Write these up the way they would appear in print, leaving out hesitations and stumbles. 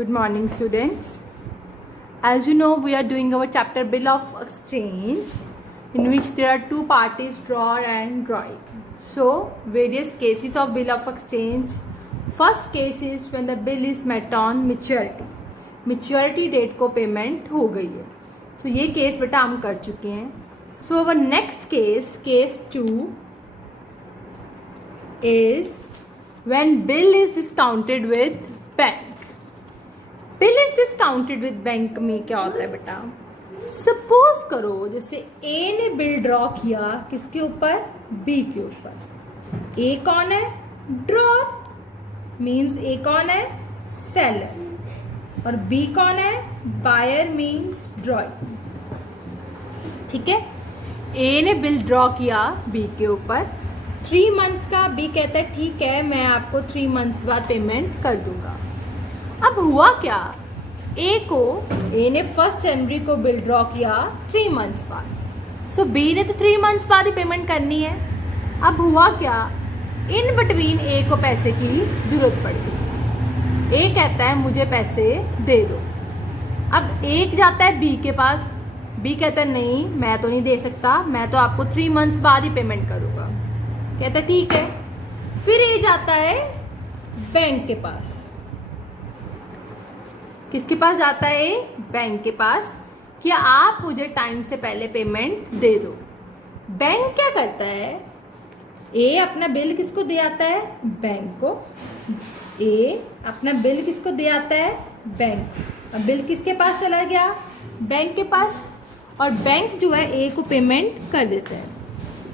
Good morning, students. As you know, we are doing our chapter Bill of Exchange, in which there are two parties, drawer and drawee. So, various cases of Bill of Exchange. First case is when the bill is met on maturity. Maturity date को payment हो गई है. So, ये case बेटा हम कर चुके हैं. So, our next case, case 2, is when bill is discounted with bank. Bill is discounted with bank में क्या होता है बेटा? सपोज करो जैसे ए ने बिल ड्रॉ किया किसके ऊपर? बी के ऊपर. ए कौन है? ड्रॉर. मींस ए कौन है? सेलर. और बी कौन है? बायर. Means drawing. ठीक है. ए ने बिल ड्रॉ किया बी के ऊपर 3 मंथ्स का. बी कहता है ठीक है मैं आपको 3 मंथ्स बाद पेमेंट कर दूंगा. अब हुआ क्या? ए ने 1 जनवरी को बिल ड्रॉ किया 3 मंथ्स बाद. सो बी ने तो 3 मंथ्स बाद ही पेमेंट करनी है. अब हुआ क्या? इन बिटवीन ए को पैसे की जरूरत पड़ी. ए कहता है मुझे पैसे दे दो. अब ए जाता है बी के पास. बी कहता है नहीं मैं तो नहीं दे सकता, मैं तो आपको 3 मंथ्स बाद ही पेमेंट करूंगा. कहता है ठीक है. फिर ए जाता है बैंक के पास. किसके पास जाता है? बैंक के पास. क्या आप मुझे टाइम से पहले पेमेंट दे दो. बैंक क्या करता है? ए अपना बिल किसको दे आता है? बैंक को. ए अपना बिल किसको दे आता है? बैंक. अब बिल किसके पास चला गया? बैंक के पास. और बैंक जो है ए को पेमेंट कर देता है.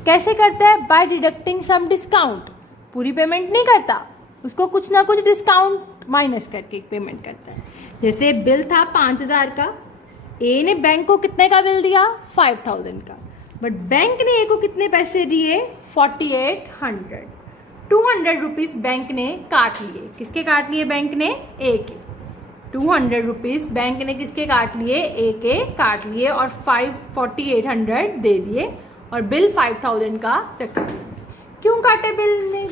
कैसे करता है? By deducting some discount. पूरी पेमेंट नहीं करता, उसको कुछ ना कुछ डिस्काउंट माइनस करके पेमेंट करता है. जैसे बिल था 5000 का. ए ने बैंक को कितने का बिल दिया? 5000 का. बट बैंक ने ए को कितने पैसे दिए? 4800. 200 रुपीज बैंक ने काट लिए. किसके काट लिए? बैंक ने ए के. 200 रुपीज बैंक ने किसके काट लिए? ए के काट लिए. और 4800 दे दिए और बिल 5000 का रखा. क्यों काटे बिल ने?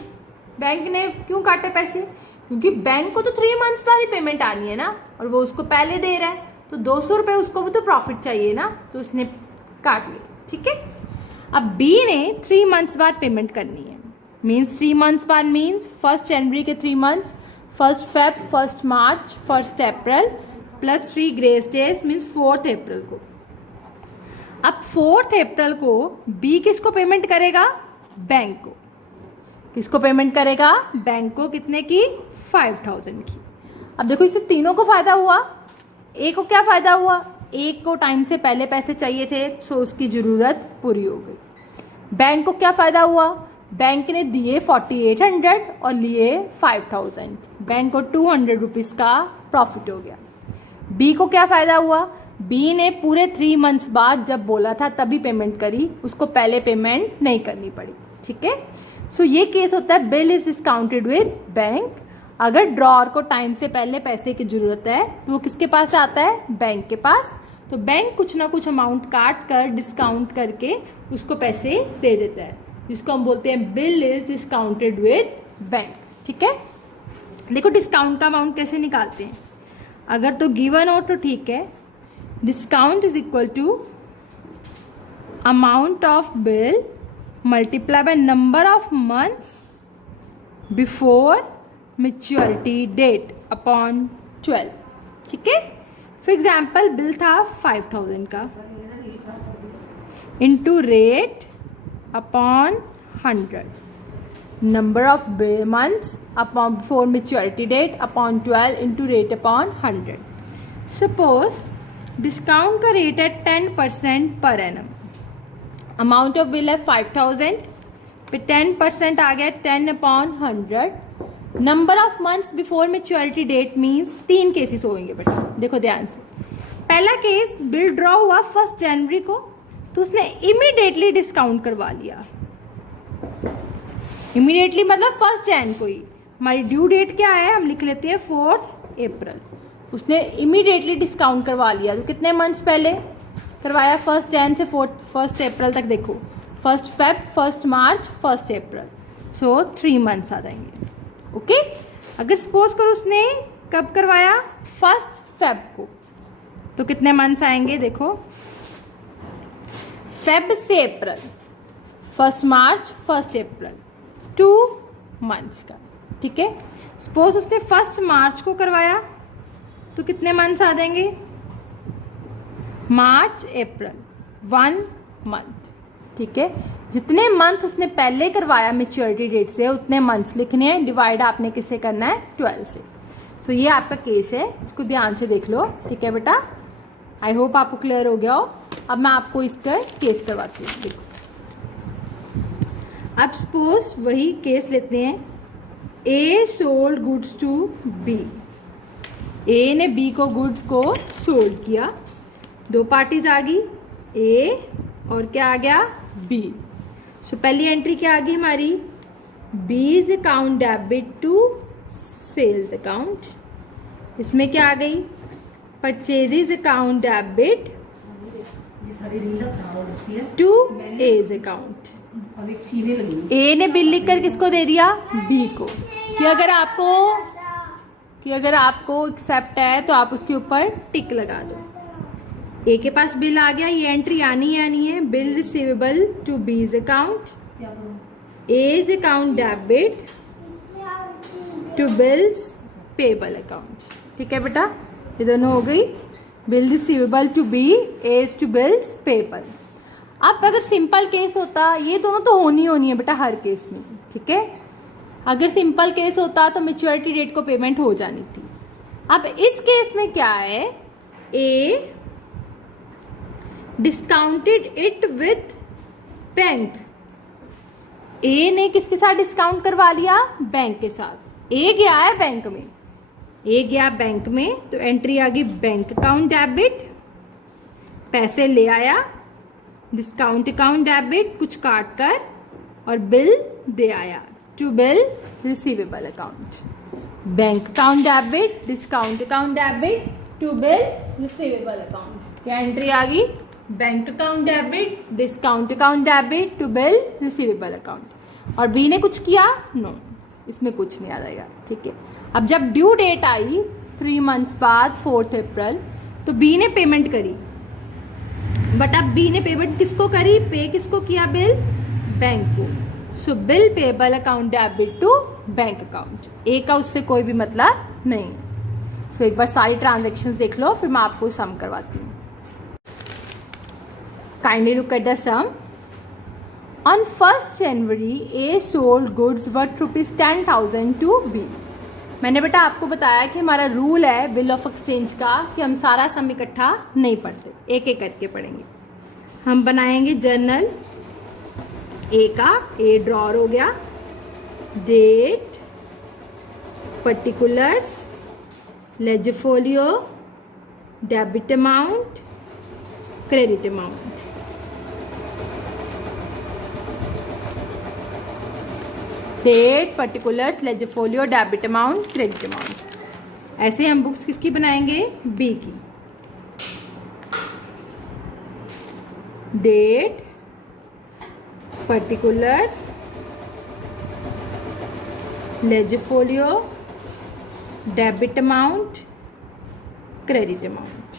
बैंक ने क्यों काटे पैसे? क्योंकि बैंक को तो 3 मंथ्स बाद ही पेमेंट आनी है ना, और वो उसको पहले दे रहा है तो 200 रुपये उसको भी तो प्रॉफिट चाहिए ना, तो उसने काट लिया. ठीक है. अब बी ने 3 मंथ्स बाद पेमेंट करनी है. मीन्स 3 मंथ्स बाद मीन्स 1 जनवरी के 3 मंथ्स, 1 फेब, 1 मार्च, 1 अप्रैल प्लस 3 ग्रेस डेज मीन्स 4 अप्रैल को. अब 4 अप्रैल को बी किसको पेमेंट करेगा? बैंक को. किसको पेमेंट करेगा? बैंक को. कितने की? 5000 की. अब देखो इससे तीनों को फायदा हुआ. ए को क्या फायदा हुआ? ए को टाइम से पहले पैसे चाहिए थे सो उसकी जरूरत पूरी हो गई. बैंक को क्या फायदा हुआ? बैंक ने दिए 4800 और लिए 5000. बैंक को 200 रुपीज का प्रॉफिट हो गया. बी को क्या फायदा हुआ? बी ने पूरे 3 मंथ्स बाद जब बोला था तभी पेमेंट करी, उसको पहले पेमेंट नहीं करनी पड़ी. ठीक है. सो ये केस होता है bill is discounted with bank. अगर ड्रॉअर को टाइम से पहले पैसे की जरूरत है तो वो किसके पास आता है? बैंक के पास. तो बैंक कुछ ना कुछ अमाउंट काट कर डिस्काउंट करके उसको पैसे दे देता है, जिसको हम बोलते हैं bill is discounted with bank. ठीक है. देखो डिस्काउंट का अमाउंट कैसे निकालते हैं. अगर तो गिवन हो तो ठीक है. Discount is equal to amount of bill multiply by number of months before maturity date upon 12. ठीक है. फॉर एग्जाम्पल बिल था 5000 का into rate upon 100. Number of months upon before maturity date upon 12 into rate upon 100. Suppose discount का rate है 10% per annum. Amount of bill है 5000 पे 10% आ गया 10 upon 100. Number of months before maturity that means 3 cases होंगे बेटा. देखो ध्यान से. पहला केस बिल ड्रॉ हुआ 1 जनवरी को तो उसने इमीडिएटली डिस्काउंट करवा लिया. इमीडिएटली मतलब 1 जैन को ही. हमारी ड्यू डेट क्या है? हम लिख लेते हैं 4 अप्रैल. उसने इमीडिएटली डिस्काउंट करवा लिया. तो कितने मंथ्स पहले करवाया? 1 जैन से 1 अप्रैल तक. देखो 1 फेब, 1 मार्च, 1 अप्रैल. सो 3 मंथ्स आ जाएंगे. ओके. अगर सपोज करो उसने कब करवाया? 1 फेब को। तो कितने मंथ्स आएंगे देखो, फेब से अप्रैल, 1 मार्च 1 अप्रैल, 2 मंथ्स का। ठीक है, सपोज उसने 1 मार्च को करवाया तो कितने मंथ्स आ जाएंगे? मार्च अप्रैल, 1 मंथ। ठीक है, जितने मंथ उसने पहले करवाया मैच्योरिटी डेट से उतने मंथ्स लिखने हैं, डिवाइड आपने किससे करना है? 12 से। सो ये आपका केस है, इसको ध्यान से देख लो। ठीक है बेटा, आई होप आपको क्लियर हो गया हो। अब मैं आपको इसका केस करवाती हूँ। देखो, अब सपोज वही केस लेते हैं, A sold goods to B. A ने बी को गुड्स को सोल्ड किया, 2 पार्टीज आ गई, ए और क्या आ गया? बी। सो पहली एंट्री क्या आ गई हमारी? B's account debit to sales account. इसमें क्या आ गई? Purchases account debit to A's account. A ने बिल लिखकर किसको दे दिया? बी को। कि अगर आपको एक्सेप्ट है तो आप उसके ऊपर टिक लगा दो। ए के पास बिल आ गया, ये एंट्री आनी है। Bill receivable to B's account, A's account debit to bills payable account. ठीक है बेटा, ये दोनों हो गई। Bill receivable to B, A's to bills payable. अब अगर सिंपल केस होता, ये दोनों तो होनी है बेटा हर केस में। ठीक है, अगर सिंपल केस होता तो मैच्योरिटी डेट को पेमेंट हो जानी थी। अब इस केस में क्या है? ए डिस्काउंटेड इट विथ बैंक। ए ने किसके साथ डिस्काउंट करवा लिया? बैंक के साथ। ए गया है बैंक में, ए गया बैंक में तो एंट्री आ गई बैंक अकाउंट डेबिट, पैसे ले आया, डिस्काउंट अकाउंट डेबिट कुछ काट कर, और बिल दे आया to bill receivable account. Bank account debit, discount account debit to bill receivable account. क्या एंट्री आ गई? Bank account debit, discount account debit to bill receivable account. और बी ने कुछ किया? नो, इसमें कुछ नहीं आ जाएगा। ठीक है, अब जब ड्यू डेट आई 3 मंथ्स बाद 4 अप्रैल, तो बी ने पेमेंट करी। बट अब बी ने पेमेंट किसको करी? पे किसको किया? बिल बैंक को। So bill payable account debit to bank account. A का उससे कोई भी मतलब नहीं। सो एक बार सारी ट्रांजेक्शन्स देख लो, फिर मैं आपको सम करवाती हूँ। Kindly look at the sum. On 1 January A sold goods worth ₹10,000 to B. मैंने बेटा आपको बताया कि हमारा रूल है बिल ऑफ एक्सचेंज का कि हम सारा सम इकट्ठा नहीं पढ़ते, एक एक करके पढ़ेंगे। हम बनाएंगे जर्नल ए का, ए ड्रॉर हो गया, date, particulars, ledger folio, debit amount, credit amount. Date, particulars, ledger folio, debit amount, credit amount. ऐसे हम बुक्स किसकी बनाएंगे? बी की। Date, particulars, ledger folio, debit amount, credit amount.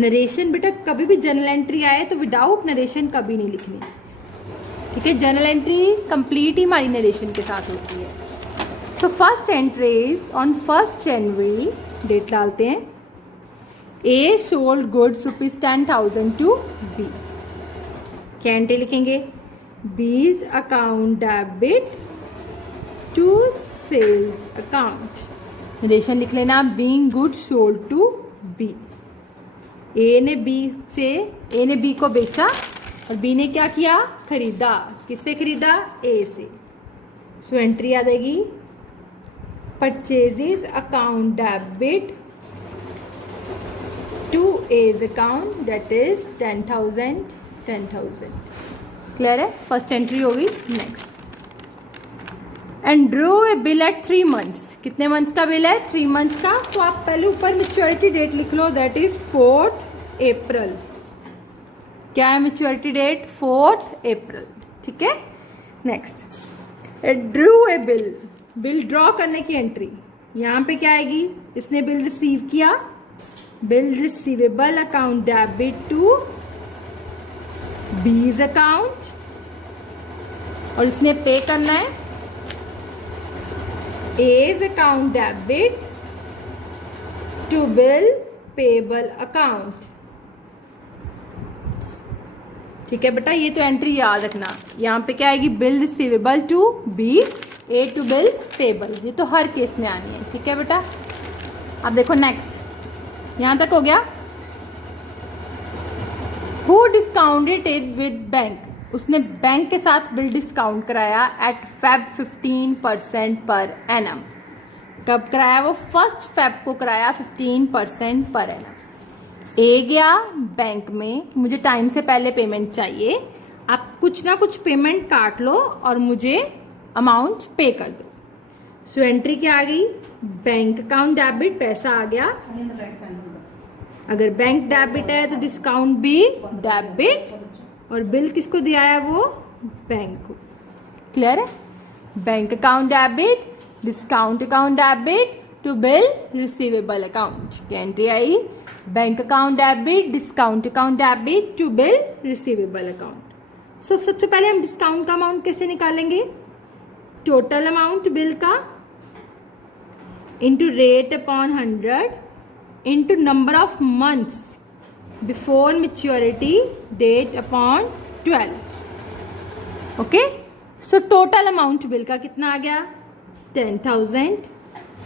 Narration बेटा कभी भी जर्नल एंट्री आए तो विदाउट नरेशन कभी नहीं लिखनी। ठीक है, जर्नल एंट्री कंप्लीट ही हमारी नरेशन के साथ होती है। सो फर्स्ट एंट्रीज ऑन 1 जनवरी, डेट डालते हैं। A sold goods ₹10,000 to B. क्या एंट्री लिखेंगे? B's account debit to sales account. Narration लिख लेना, being goods sold to B. A ने बी को बेचा और बी ने क्या किया? खरीदा। किससे खरीदा? ए से। सो एंट्री आ जाएगी purchases account debit to A's account, that is 10,000। Clear है? फर्स्ट एंट्री होगी। Next, and draw a bill at 3 months. कितने मंथ्स का बिल है? 3 मंथ्स का। सो आप पहले ऊपर मैच्योरिटी डेट लिख लो, दैट इज 4 अप्रैल। क्या है मैच्योरिटी डेट? 4 अप्रैल। ठीक है, next, drew a bill. Bill draw करने की एंट्री यहाँ पे क्या आएगी, इसने बिल रिसीव किया, bill receivable account debit to B's account, और इसने पे करना है A's account debit to bill payable account. ठीक है बेटा, ये तो एंट्री याद रखना। यहाँ पे क्या आएगी, bill receivable to B, A to bill payable, ये तो हर केस में आनी है। ठीक है बेटा, अब देखो नेक्स्ट, यहां तक हो गया। Who discounted it with bank, उसने बैंक के साथ बिल डिस्काउंट कराया एट Feb 15% पर एनम। कब कराया वो, 1 Feb को कराया 15% पर एनम। ए गया बैंक में, मुझे टाइम से पहले पेमेंट चाहिए, आप कुछ ना कुछ पेमेंट काट लो और मुझे अमाउंट पे कर दो। सो एंट्री क्या आ गई, बैंक अकाउंट डेबिट, पैसा आ गया। अगर बैंक डेबिट है तो डिस्काउंट भी डेबिट, और बिल किसको दिया है, वो बैंक को। क्लियर है, bank account debit, discount account debit to bill receivable account की एंट्री आई, bank account debit, discount account debit to bill receivable account. So सबसे पहले हम डिस्काउंट का अमाउंट कैसे निकालेंगे, टोटल अमाउंट बिल का into rate upon 100 into number of months before maturity date upon 12। Okay, so total amount bill का कितना आ गया, 10,000।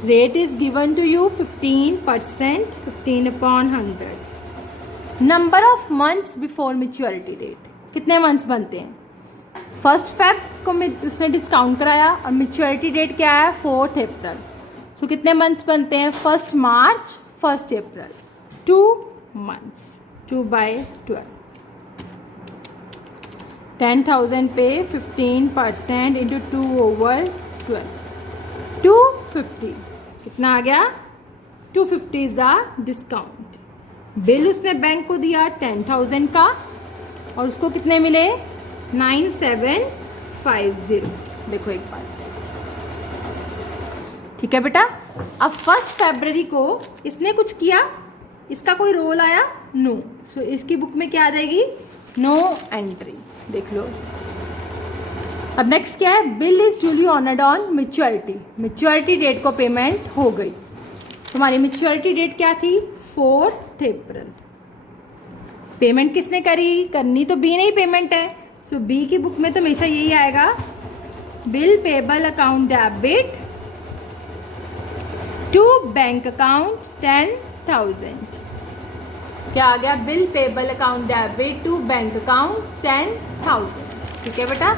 Rate is given to you 15%, 15 upon 100। Number of months before maturity date, कितने months बनते हैं, 1 Feb को उसने डिस्काउंट कराया और मेच्योरिटी डेट क्या है, 4 अप्रैल। सो कितने मंथ्स बनते हैं, 1 मार्च 1 अप्रैल, 2 मंथ्स, 2/12। 10,000 पे 15% इंटू 2/12, 250। कितना आ गया, 250 इज द डिस्काउंट। बिल उसने बैंक को दिया 10,000 का, और उसको कितने मिले, 9750। देखो एक बार, ठीक है बेटा। अब 1 फरवरी को इसने कुछ किया, इसका कोई रोल आया, नो। सो इसकी बुक में क्या आ जाएगी, नो एंट्री। देख लो। अब नेक्स्ट क्या है, bill is duly honoured on maturity, maturity date को पेमेंट हो गई। तुम्हारी मेच्योरिटी डेट क्या थी, 4 अप्रैल। पेमेंट किसने करी, करनी तो बी ने ही पेमेंट है। सो बी की बुक में तो हमेशा यही आएगा, bill payable account debit to bank account 10,000। क्या आ गया, bill payable account debit to bank account 10,000। ठीक है बेटा,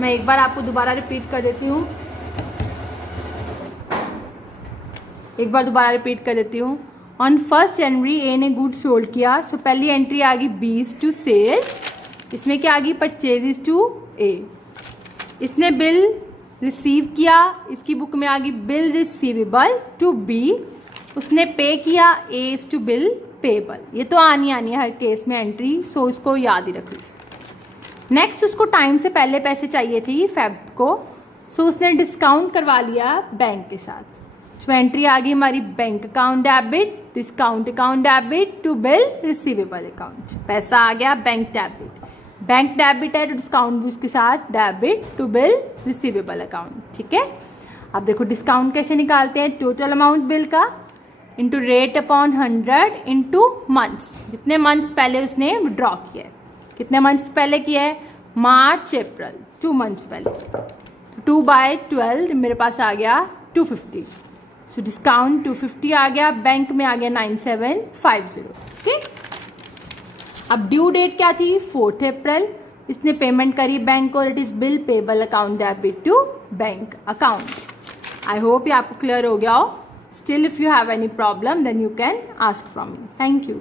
मैं एक बार आपको दोबारा रिपीट कर देती हूँ, ऑन 1 जनवरी ए ने गुड सोल्ड किया। सो पहली एंट्री आ गई बीज टू सेल्स, इसमें क्या आ गई, परचेजेस टू ए। इसने बिल रिसीव किया, इसकी बुक में आ गई बिल रिसीवेबल टू बी। उसने पे किया, ए इज टू बिल पेबल। ये तो आनी है हर केस में एंट्री, सो इसको याद ही रख लो। नेक्स्ट उसको टाइम से पहले पैसे चाहिए थी फेब को, सो उसने डिस्काउंट करवा लिया बैंक के साथ। सो एंट्री आ गई हमारी bank account debit, discount account debit to bill receivable account. पैसा आ गया बैंक डेबिट, बैंक डेबिट है तो डिस्काउंट भी उसके साथ debit to bill receivable account. ठीक है, अब देखो डिस्काउंट कैसे निकालते हैं, टोटल अमाउंट बिल का into rate upon 100 into months, जितने मंथ्स पहले उसने विड्रॉ किया है। कितने मंथ्स पहले किया है, मार्च अप्रैल, 2 मंथ्स पहले। 2/12 मेरे पास आ गया 250। सो डिस्काउंट 250 आ गया, बैंक में आ गया 9750। ओके, अब ड्यू डेट क्या थी, 4 अप्रैल। इसने पेमेंट करी बैंक को, it is bill payable account debit to bank account. I hope ये आपको क्लियर हो गया हो। Still, if you have any problem, then you can ask from me. Thank you.